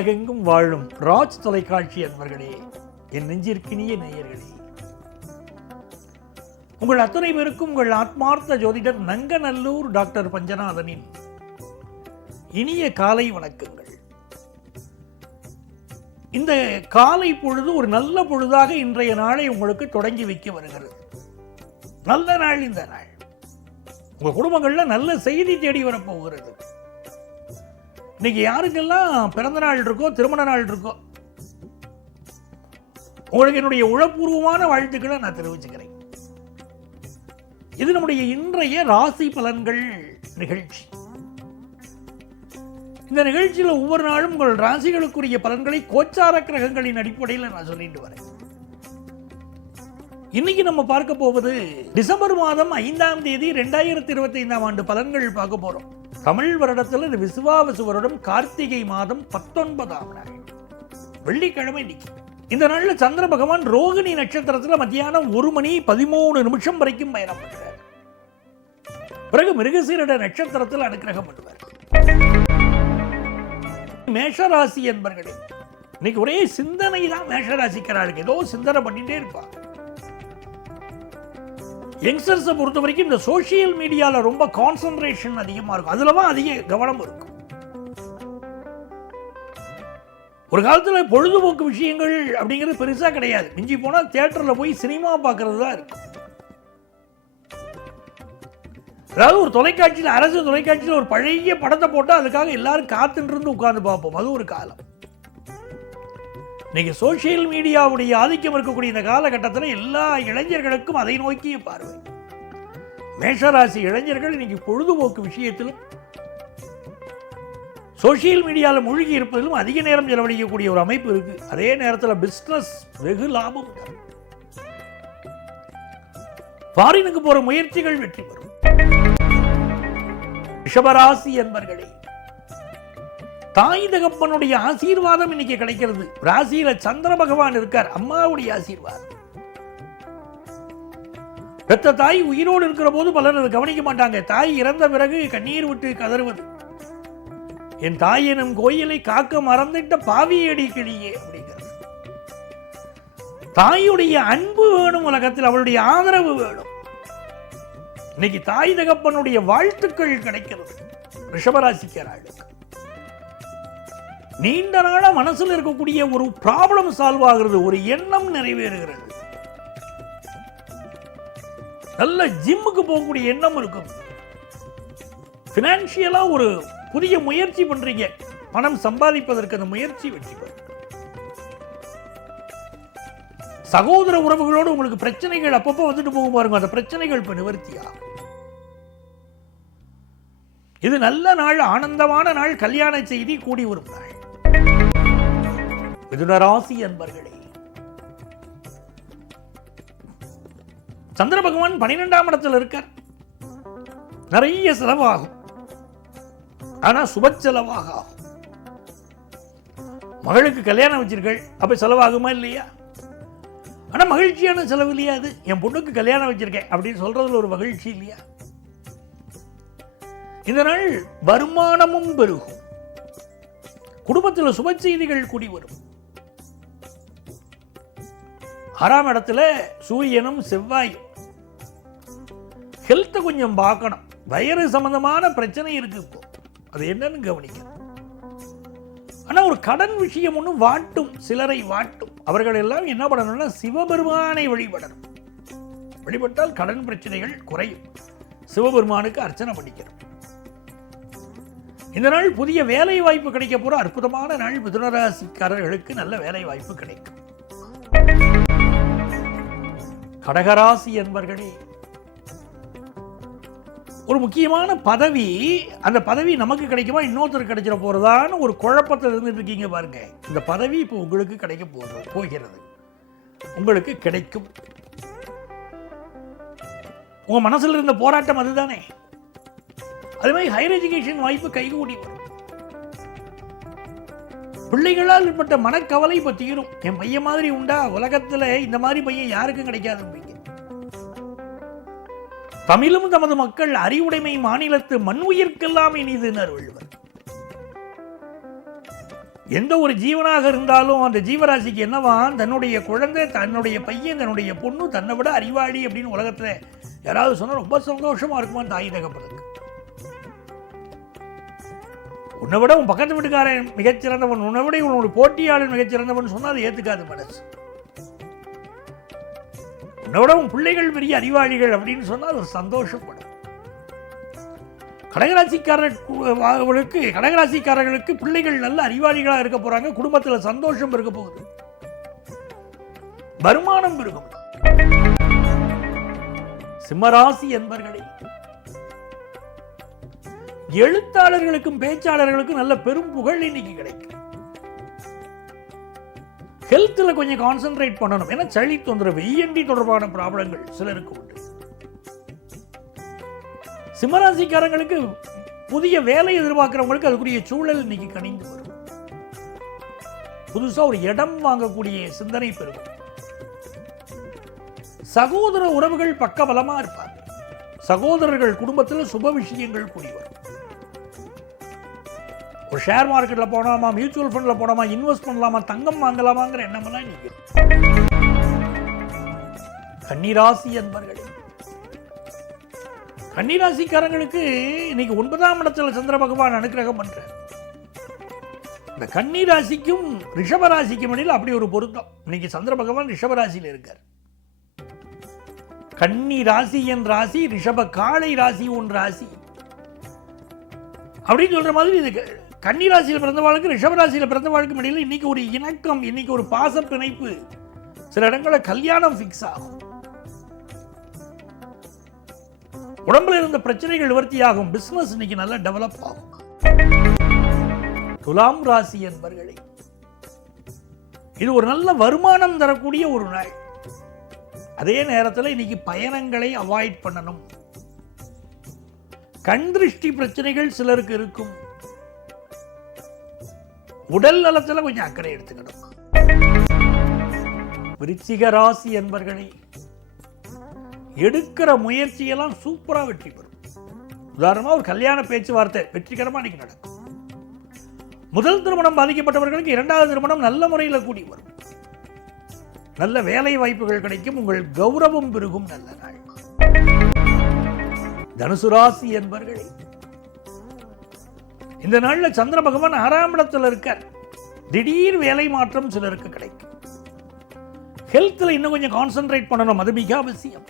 உலகெங்கும் வாழும் ராஜ் தொலைக்காட்சி அன்பர்களே, என் நெஞ்சிற்கினிய நேயர்களே, உங்கள் அத்தனை பேருக்கும் உங்கள் ஆத்மார்த்த ஜோதிடர் நங்கநல்லூர் டாக்டர் பஞ்சநாதனின் இனிய காலை வணக்கங்கள். இந்த காலை பொழுது ஒரு நல்ல பொழுதாக இன்றைய நாளை உங்களுக்கு தொடங்கி வைக்க வருகிறது. நல்ல நாள் இந்த நாள். உங்க குடும்பங்கள்ல நல்ல செய்தி தேடி வரப்போகிறது. இன்னைக்கு யாருக்கெல்லாம் பிறந்த நாள் இருக்கோ, திருமண நாள் இருக்கோ, உங்களுக்கு என்னுடைய உளப்பூர்வமான வாழ்த்துக்களை நான் தெரிவிச்சுக்கிறேன். இது நம்முடைய இன்றைய ராசி பலன்கள் நிகழ்ச்சி. இந்த நிகழ்ச்சியில் ஒவ்வொரு நாளும் உங்கள் ராசிகளுக்குரிய பலன்களை கோச்சார கிரகங்களின் அடிப்படையில் நான் சொல்லிட்டு வரேன். இன்னைக்கு நம்ம பார்க்க போவது டிசம்பர் மாதம் 5ஆம் தேதி 2025ஆம் ஆண்டு பலன்கள் பார்க்க போறோம். தமிழ் வருடத்தில் இது விசுவாவசு வருடம் கார்த்திகை மாதம் 19ஆம் நாள், வெள்ளிக்கிழமை. இன்னைக்கு இந்த நாள்ல சந்திர பகவான் ரோகிணி நட்சத்திரத்துல மத்தியானம் 1:13 வரைக்கும் பயணம் பண்றார். பிறகு மிருகசீரிட நட்சத்திரத்தில் அனுக்கிரகம் பண்ணுவார். மேஷராசி என்பர்களே, இன்னைக்கு ஒரே சிந்தனை தான் மேஷராசிக்கிறாளுக்கு. ஏதோ சிந்தனை பண்ணிட்டே இருப்பாங்க. யங்ஸ்டர்ஸை பொறுத்த வரைக்கும் இந்த சோசியல் மீடியாவில் ரொம்ப கான்சன்ட்ரேஷன் அதிகமாக இருக்கும். அதுலதான் அதிக கவனம் இருக்கும். ஒரு காலத்தில் பொழுதுபோக்கு விஷயங்கள் அப்படிங்கிறது பெருசாக கிடையாது. மிஞ்சி போனால் தியேட்டரில் போய் சினிமா பார்க்கறது தான் இருக்கும். அதாவது ஒரு தொலைக்காட்சியில், அரசு தொலைக்காட்சியில் ஒரு பழைய படத்தை போட்டால் அதுக்காக எல்லாரும் காத்துட்டு இருந்து உட்கார்ந்து பார்ப்போம். அது ஒரு காலம். இன்னைக்கு சோசியல் மீடியாவுடைய ஆதிக்கம் இருக்கக்கூடிய இந்த காலகட்டத்தில் எல்லா இளைஞர்களுக்கும் அதை நோக்கிய பார்வை. மேஷராசி இளைஞர்கள் இன்னைக்கு பொழுதுபோக்கு விஷயத்திலும் சோசியல் மீடியாவில் மூழ்கி இருப்பதிலும் அதிக நேரம் செலவழிக்கக்கூடிய ஒரு அமைப்பு இருக்கு. அதே நேரத்தில் பிசினஸ் வெகு லாபம். ஃபாரினுக்கு போற முயற்சிகள் வெற்றி பெறும். ரிஷபராசி என்பர்களே, தாய் தகப்பனுடைய ஆசீர்வாதம் இன்னைக்கு கிடைக்கிறது. ராசியில சந்திர பகவான் இருக்கார். அம்மாவுடைய ஆசீர்வாதம். பெத்த தாய் உயிரோடு இருக்கிற போது பலர் அதை கவனிக்க மாட்டாங்க. தாய் இறந்த பிறகு கண்ணீர் விட்டு கதறுவது, என் தாய் எனும் கோயிலை காக்க மறந்துட்ட பாவியடி கிளியே அப்படிங்கிறது. தாயுடைய அன்பு வேணும் உலகத்தில், அவளுடைய ஆதரவு வேணும். இன்னைக்கு தாய் தகப்பனுடைய வாழ்த்துக்கள் கிடைக்கிறது ரிஷபராசிக்காரர்களுக்கு. நீண்ட நாள மனசில் இருக்கக்கூடிய ஒரு ப்ராப்ளம் சால்வ் ஆகிறது, ஒரு எண்ணம் நிறைவேறுகிறது. நல்ல ஜிம்முக்கு போகக்கூடிய எண்ணம் இருக்கும். பினான்சியலா ஒரு புதிய முயற்சி பண்றீங்க, பணம் சம்பாதிப்பதற்கு அந்த முயற்சி வெற்றி பெறும். சகோதர உறவுகளோடு உங்களுக்கு பிரச்சனைகள் அப்பப்போ வந்துட்டு போகும் பாருங்க, அந்த பிரச்சனைகள் இப்ப நிவர்த்தியாகும். இது நல்ல நாள், ஆனந்தமான நாள், கல்யாண செய்தி கூடி வரும் நாள். மிதுனராசி அன்பர்களே, சந்திர பகவான் 12ஆம் இடத்தில் இருக்கார். நிறைய செலவாகும், ஆனா சுப செலவாக ஆகும். மகளுக்கு கல்யாணம் வச்சிருக்கள், அப்ப செலவாகுமா இல்லையா? ஆனா மகிழ்ச்சியான செலவு இல்லையா? அது என் பொண்ணுக்கு கல்யாணம் வச்சிருக்கேன் அப்படின்னு சொல்றதுல ஒரு மகிழ்ச்சி இல்லையா? இந்த நாள் வருமானமும் பெருகும். குடும்பத்தில் சுப செய்திகள் கூடி வரும். 6ஆம் இடத்துல சூரியனும் செவ்வாயும். ஹெல்த் கொஞ்சம் பார்க்கணும். வயிறு சம்பந்தமான பிரச்சனை இருக்கு. இப்போ அது என்னன்னு கவனிக்கணும். ஆனா ஒரு கடன் விஷயம் ஒன்று வாட்டும், சிலரை வாட்டும். அவர்கள் எல்லாம் என்ன பண்ணணும்னா சிவபெருமானை வழிபடணும். வழிபட்டால் கடன் பிரச்சனைகள் குறையும். சிவபெருமானுக்கு அர்ச்சனை பண்ணிக்கணும். இந்த நாள் புதிய வேலை வாய்ப்பு கிடைக்க போற அற்புதமான நாள். மிதுனராசிக்காரர்களுக்கு நல்ல வேலை வாய்ப்பு கிடைக்கும். கடகராசி என்பர்களே, ஒரு முக்கியமான பதவி, அந்த பதவி நமக்கு கிடைக்குமா இன்னொருத்தருக்கு கிடைச்சிட போறதான்னு ஒரு குழப்பத்தில் இருந்துட்டு இருக்கீங்க பாருங்க. இந்த பதவி இப்போ உங்களுக்கு கிடைக்க போகிறது. உங்களுக்கு கிடைக்கும். உங்க மனசுல இருந்த போராட்டம் அதுதானே. அது மாதிரி ஹையர் எஜுகேஷன் வாய்ப்பு கைகூடி வரும். பிள்ளைகளால் ஏற்பட்ட மனக்கவலை இப்ப தீரும். என் பையன் மாதிரி உண்டா உலகத்துல, இந்த மாதிரி பையன் யாருக்கும் கிடைக்காது. தமிழும் தமது மக்கள் அறிவுடைமை மாநிலத்து மண் உயிர்க்கெல்லாம் இனிது வள்ளுவர். எந்த ஒரு ஜீவனாக இருந்தாலும் அந்த ஜீவராசிக்கு என்னவா, தன்னுடைய குழந்தை, தன்னுடைய பையன், தன்னுடைய பொண்ணு தன்னை விட அறிவாளி அப்படின்னு உலகத்தில் யாராவது சொன்னால் ரொம்ப சந்தோஷமா இருக்குமா தாய் தகப்பனுக்கு. உன்னை விட உன் பக்கத்து வீட்டுக்காரன் மிகச்சிறந்தவன், உன்னை விட உன்னுடைய போட்டியாளர் மிகச்சிறந்தவன் சொன்னால் அதை ஏற்றுக்காது மனசு. உன்னை விட உன் பிள்ளைகள் பெரிய அறிவாளிகள் அப்படின்னு சொன்னால் அது சந்தோஷப்படும். கடகராசிக்காரர்களுக்கு பிள்ளைகள் நல்ல அறிவாளிகளாக இருக்க போறாங்க. குடும்பத்தில் சந்தோஷம் இருக்க போகுது, வருமானம் இருக்கும். சிம்மராசி என்பர்களே, எழுத்தாளர்களுக்கும் பேச்சாளர்களுக்கும் நல்ல பெரும் புகழ் இன்னைக்கு கிடைக்கும். ஹெல்த்ல கொஞ்சம் கான்சென்ட்ரேட் பண்ணணும். ஏன்னா சளி தொந்தரவு, இஎன்டி தொடர்பான ப்ராப்ளங்கள் சிலருக்கு உண்டு. சிம்மராசிக்காரங்களுக்கு புதிய வேலை எதிர்பார்க்கிறவங்களுக்கு அதுக்குரிய சூழல் இன்னைக்கு கணிந்து வரும். புதுசா ஒரு இடம் வாங்கக்கூடிய சிந்தனை பெறும். சகோதர உறவுகள் பக்கபலமா இருப்பாங்க. சகோதரர்கள் குடும்பத்தில் சுப விஷயங்கள் கூடி வரும். ஒரு ஷேர் மார்க்கெட்ல போனாமா, மியூச்சுவல் ஃபண்ட்ல போனாமா, இன்வெஸ்ட் பண்ணலாமா, தங்கம் வாங்கலாமாங்கிற எண்ணமெல்லாம் இன்னைக்கு. கன்னிராசி என்பர்களே, கன்னிராசிக்காரங்களுக்கு இன்னைக்கு 9ஆம் இடத்துல சந்திர பகவான் அனுக்கிரகம் பண்றார். இந்த கன்னிராசிக்கும் ரிஷபராசிக்கும் இடையில் அப்படி ஒரு பொருத்தம். இன்னைக்கு சந்திர பகவான் ரிஷபராசியில் இருக்கார். கன்னி ராசி என் ராசி, ரிஷப காளை ராசி உன் ராசி அப்படின்னு சொல்ற மாதிரி இது கன்னிராசியில் பிறந்தவாளுக்கு ரிஷபராசியில் பிறந்தவாளுக்கும் இடையில் இன்னைக்கு ஒரு இணக்கம், இன்னைக்கு ஒரு பாச பிணைப்பு, சில இடங்களில் கல்யாணம் ஃபிக்ஸ் ஆகும். உடம்புல இருந்த பிரச்சனைகள் நிவர்த்தியாகும். பிசினஸ் இன்னைக்கு நல்லா டெவலப் ஆகும். துலாம் ராசி என்பர்களே, இது ஒரு நல்ல வருமானம் தரக்கூடிய ஒரு நாள். அதே நேரத்தில் இன்னைக்கு பயணங்களை அவாய்ட் பண்ணணும். கண் திருஷ்டி பிரச்சனைகள் சிலருக்கு இருக்கும். உடல் நலத்தில் கொஞ்சம் அக்கறை எடுத்துக்கணும். விருச்சிக ராசி என்பர்களே, எடுக்கிற முயற்சியெல்லாம் சூப்பரா வெற்றி பெறும். உதாரணமா ஒரு கல்யாண பேச்சுவார்த்தை வெற்றிகரமா இன்னைக்கு நடக்கும். முதல் திருமணம் பாதிக்கப்பட்டவர்களுக்கு 2வது திருமணம் நல்ல முறையில் கூடி வரும். நல்ல வேலை வாய்ப்புகள் கிடைக்கும். உங்கள் கௌரவம் பெருகும். நல்ல நாள். தனுசு ராசி என்பர்களே, இந்த நாள்ல சந்திர பகவான் 6ஆம் இடத்துல இருக்கார். திடீர் வேலை மாற்றம் சிலருக்கு கிடைக்கும். ஹெல்த்ல இன்னும் கொஞ்சம் கான்சென்ட்ரேட் பண்ணணும், அது மிக அவசியம்.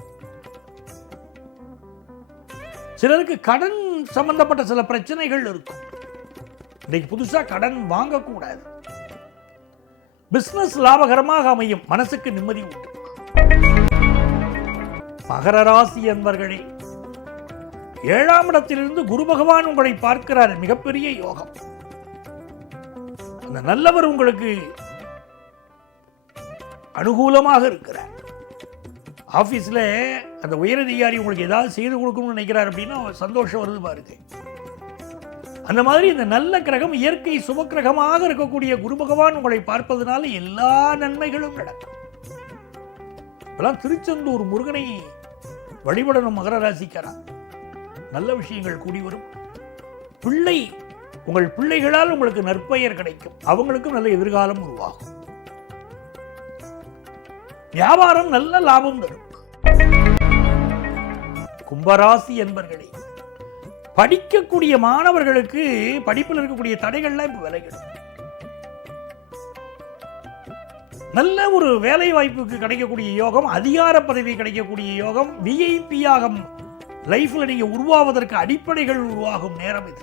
சிலருக்கு கடன் சம்பந்தப்பட்ட சில பிரச்சனைகள் இருக்கும். இன்னைக்கு புதுசா கடன் வாங்கக்கூடாது. பிசினஸ் லாபகரமாக அமையும். மனசுக்கு நிம்மதி உண்டு. மகர ராசி என்பர்களே, 7ஆம் இடத்திலிருந்து குரு பகவான் உங்களை பார்க்கிறார். மிகப்பெரிய யோகம். அந்த நல்லவர் உங்களுக்கு அனுகூலமாக இருக்கிறார். ஆபீஸ்ல அந்த உயரதிகாரி உங்களுக்கு ஏதாவது செய்து கொடுக்கணும்னு நினைக்கிறார் அப்படின்னா சந்தோஷம் வருது பாருங்க. அந்த மாதிரி இந்த நல்ல கிரகம், இயற்கை சுபக்கிரகமாக இருக்கக்கூடிய குரு பகவான் உங்களை பார்ப்பதனால எல்லா நன்மைகளும் நடக்கும். இப்பெல்லாம் திருச்செந்தூர் முருகனை வழிபடணும். மகர ராசிக்காரா, நல்ல விஷயங்கள் கூடி வரும். உங்கள் பிள்ளைகளால் உங்களுக்கு நற்பெயர் கிடைக்கும். அவங்களுக்கும் நல்ல எதிர்காலம் உருவாகும். வியாபாரம் நல்ல லாபம் தரும். கும்பராசி என்பர்களே, படிக்கக்கூடிய மாணவர்களுக்கு படிப்பில் இருக்கக்கூடிய தடைகள்லாம் இப்ப விலகிடும். நல்ல ஒரு வேலை வாய்ப்புக்கு கிடைக்கக்கூடிய யோகம், அதிகார பதவி கிடைக்கக்கூடிய யோகம், விஐபி ஆகும் லைஃப்ல நீங்க உருவாவதற்கு அடிப்படைகள் உருவாகும் நேரம் இது.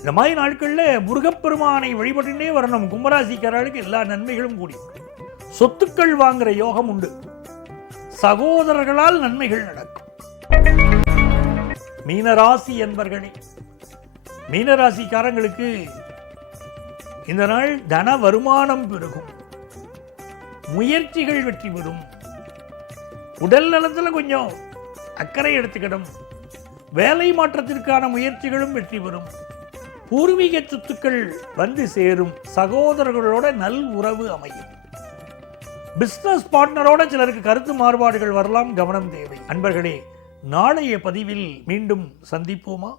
இந்த மாதிரி நாட்கள்ல முருகப்பெருமானை வழிபட்டுட்டே வரணும். கும்பராசிக்காரர்களுக்கு எல்லா நன்மைகளும் கூடி. சொத்துக்கள் வாங்குற யோகம் உண்டு. சகோதரர்களால் நன்மைகள் நடக்கும். மீனராசி என்பர்களே, மீனராசிக்காரங்களுக்கு இந்த நாள் தன வருமானம் பெருகும். முயற்சிகள் வெற்றி பெறும். உடல் நலத்தில் கொஞ்சம் அக்கறை எடுத்துக்கிடும். வேலை மாற்றத்திற்கான முயற்சிகளும் வெற்றி பெறும். பூர்வீக சொத்துக்கள் வந்து சேரும். சகோதரர்களோட நல் உறவு அமையும். பிசினஸ் பார்ட்னரோட சிலருக்கு கருத்து மாறுபாடுகள் வரலாம், கவனம் தேவை. அன்பர்களே, நாளைய பதிவில் மீண்டும் சந்திப்போமா?